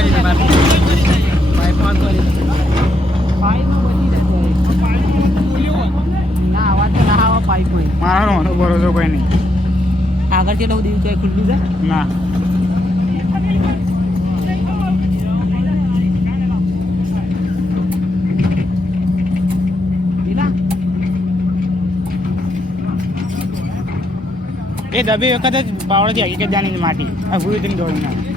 કરી pipe pipe on કરી દે પાઇપમાં બચી જશે ના આવા તો ના આવા પાઇપમાં મારો મને ભરોસો કોઈ નહીં. આગળ ચેલો દીધું તો ખુલ્લું છે? ના. એ દબી વખત જ પાવડેથી હકીકત જાણી માટી. આ ભૂલી દોડીને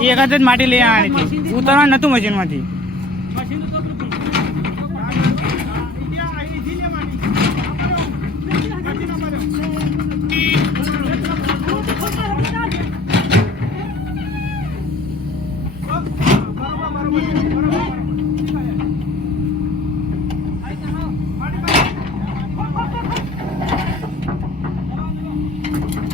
એ એક જ માટી લઈ આવવાની હતી ઉતરવા નતું મશીનમાંથી Thank પેલું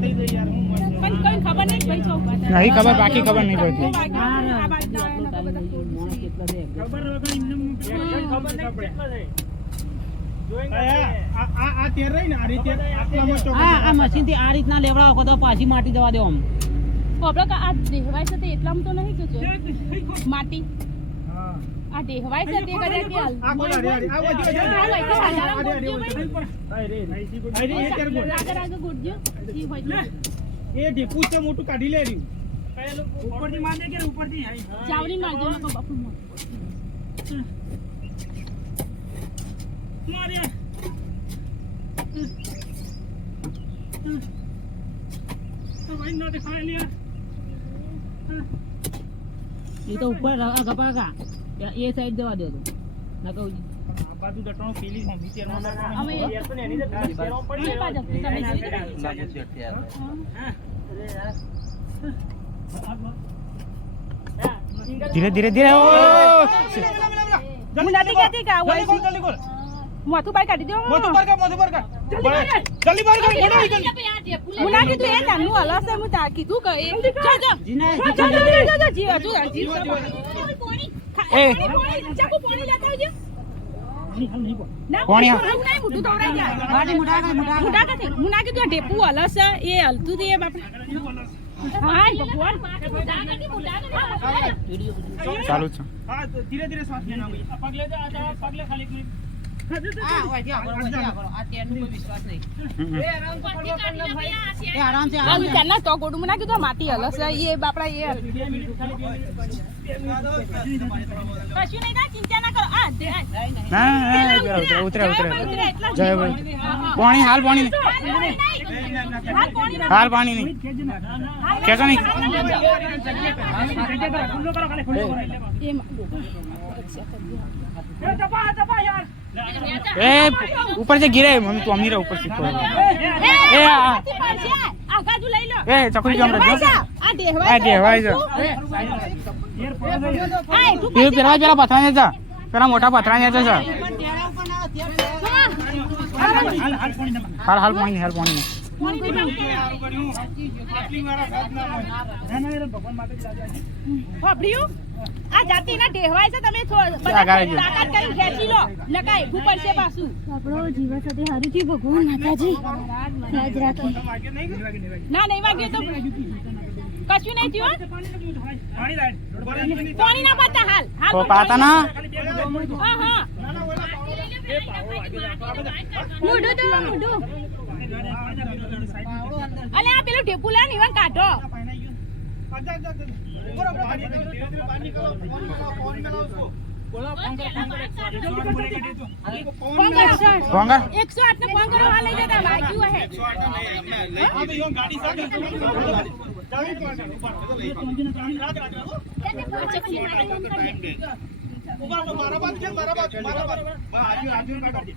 નહીં ભાઈ છો નહીં ખબર બાકી ખબર નહીં પડતી. આ આ આ રીતના લેવડાવો તો પાછી માટી જવા દો આમ. ખબર કે આ દેહવાય છે તે એટલામાં તો નહીં કે જો માટી. આ દેહવાય છે તે કદાચ કે હાલ આગળ આગળ ગોઠજો ઈ હોય એ ઢેકું છે મોટું કાઢી લે રહ્યું મારજે કે ઉપરથી ચાવડી મારજો નકો બાપુ માર એ તો ઉપર ગપા કા? એ સાઈડ જવા દો તો. ના કહું બાજુ દટાણો પેલી અમે તમે જોઈ ધીરે ધીરે ધીરે. ઓ! કે મોથું બાર કાઢી દો પર કર મોટું પર કર જલ્દી બહાર કર મોટું નીકળ હું ના કીધું એ નાનું હલસ હું તા કીધું કે એ જો જો. જીના જો જો જો જો જી હજુ હજી એ. ચાકુ પાણી લેતા આવજો. ચાલુ છે. ધીરે ધીરે શ્વાસ લેના ભાઈ આ પગ લે જા આ પગ લે ખાલી માટી હલસ એ બાપડા એ કશું નહીં થાય ચિંતા ના કરો આ. ના ના ના ઉતરે ઉતરે જય ભાઈ પાણી હાલ પાણી હાલ પાણી ના નહીં કેસો નહીં. એ એ ઉપર છે ગિરે મમ્મી તું અમીરા ઉપર શીખો એ આ આગાજુ લઈ લો એ ચકડી જામ રજો આ દેહવાય આ દેહવાય જો એ પેલા પેલા પથરા ને જા પેલા મોટા પથરા ને જા હાલ હાલ પાણી હાલ પાણી મારા સાથ ના હોય ના ના એ ભગવાન માટે જ રાજા છે? આ છે તમે આ છે. તાકાત કરીને ખેંચી લો. નકાય ઊભું પડશે પાછું. આપણો જીવન સાથે હારું ભગવાન માતાજી. લાજ રાખે ના નહીં વાગ્યું તો કશું નહીં થયું પાણી ના પાતા હાલ હાલ પાતા ના? હા હા. મોઢું તો મોઢું. અલે આ પેલો ઢેકુલા ને કાઢો. એકસો આઠ ને ફોન કરો લઈ જતા વાગ્યું હે મારા બાદ મારા બાદ મારા બાદ આજુ આજુ કાઢી